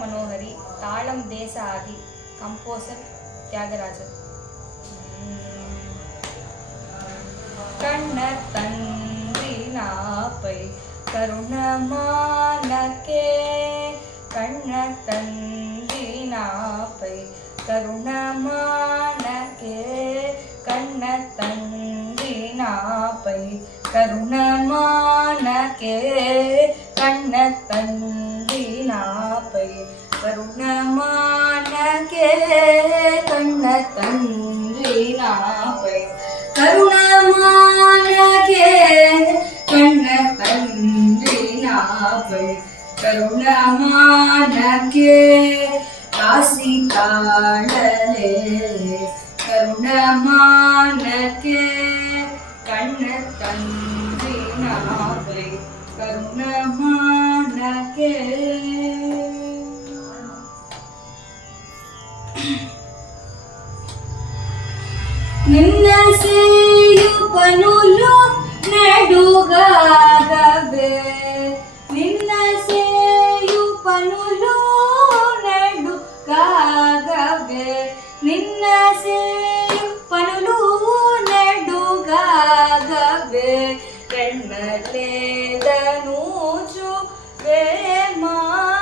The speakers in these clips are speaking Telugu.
Mannohari, Taalam Desa Adi, composer Tyagarajan. Kanna Tandri Napai Karunamanake, Kanna Tandri Napai Karunamanake, Kanna Tandri Napai Karunamanake, Kanna Tandri Napai Karunamanake, Kanna Tandri Napai Karunamanake, Kanna Tandri Napai Karunamanake, Kasi Taalale, Karunamanake, Kanna Tandri Napai Karunamanake. నిన్న సేయు పనులు నడుగాగవే, నిన్న సేయు పనులు నడుగాగవే, నిన్న సేయు పనులు నడుగాగవే, రెన్నలేదనూచు వేమానులకు,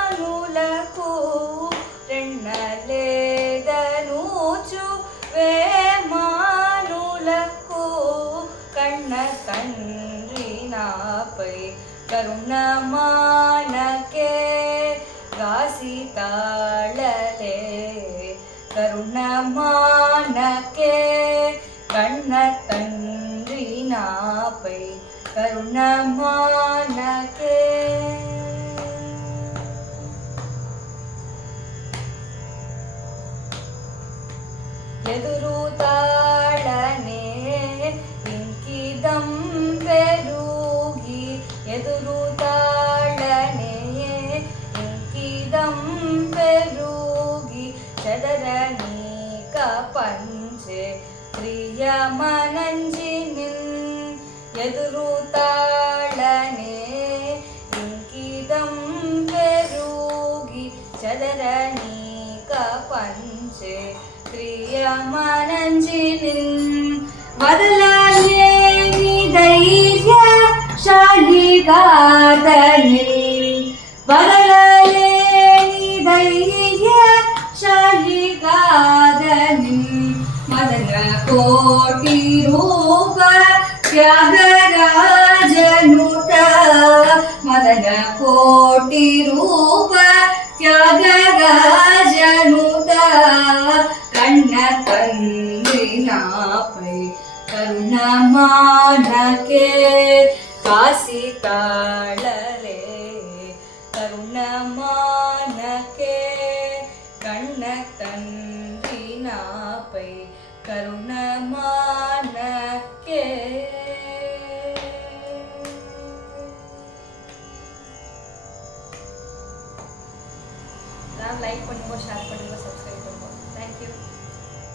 రెన్నలేదనూచు వేమానులకు, కన్న తండ్రి నాపై కరుణమానకే, గాసి తాళలే కరుణమానకే, కన్న తండ్రి నాపై కరుణమానకే. ఎదురు తాళనే ఇంకిదం పెరుగి, ఎదురు తాళనే ఇంకిదం పెరుగి, చదరనీక పంచే ప్రియమనంజినిన్, ఎదురు తాళనే ఇంకిదం పెరుగి, చదరనీక పంచే ప్రియమనంజినిన్, వదలలేని ధైర్యశాలిగాదనిల్, వదలలేని ధైర్యశాలిగాదనిల్, మదన కోటి రూప త్యాగరాజనుత, మదన కోటి రూప త్యాగరాజనుత, కన్న తండ్రి నాపై కరుణమానకే, కాసి తాళలే కరుణమానకే, కన్న తండ్రి నాపై కరుణమానకే. लाइक பண்ணுங்க, ஷேர் பண்ணுங்க, சப்ஸ்கிரைப் பண்ணுங்க. Thank you.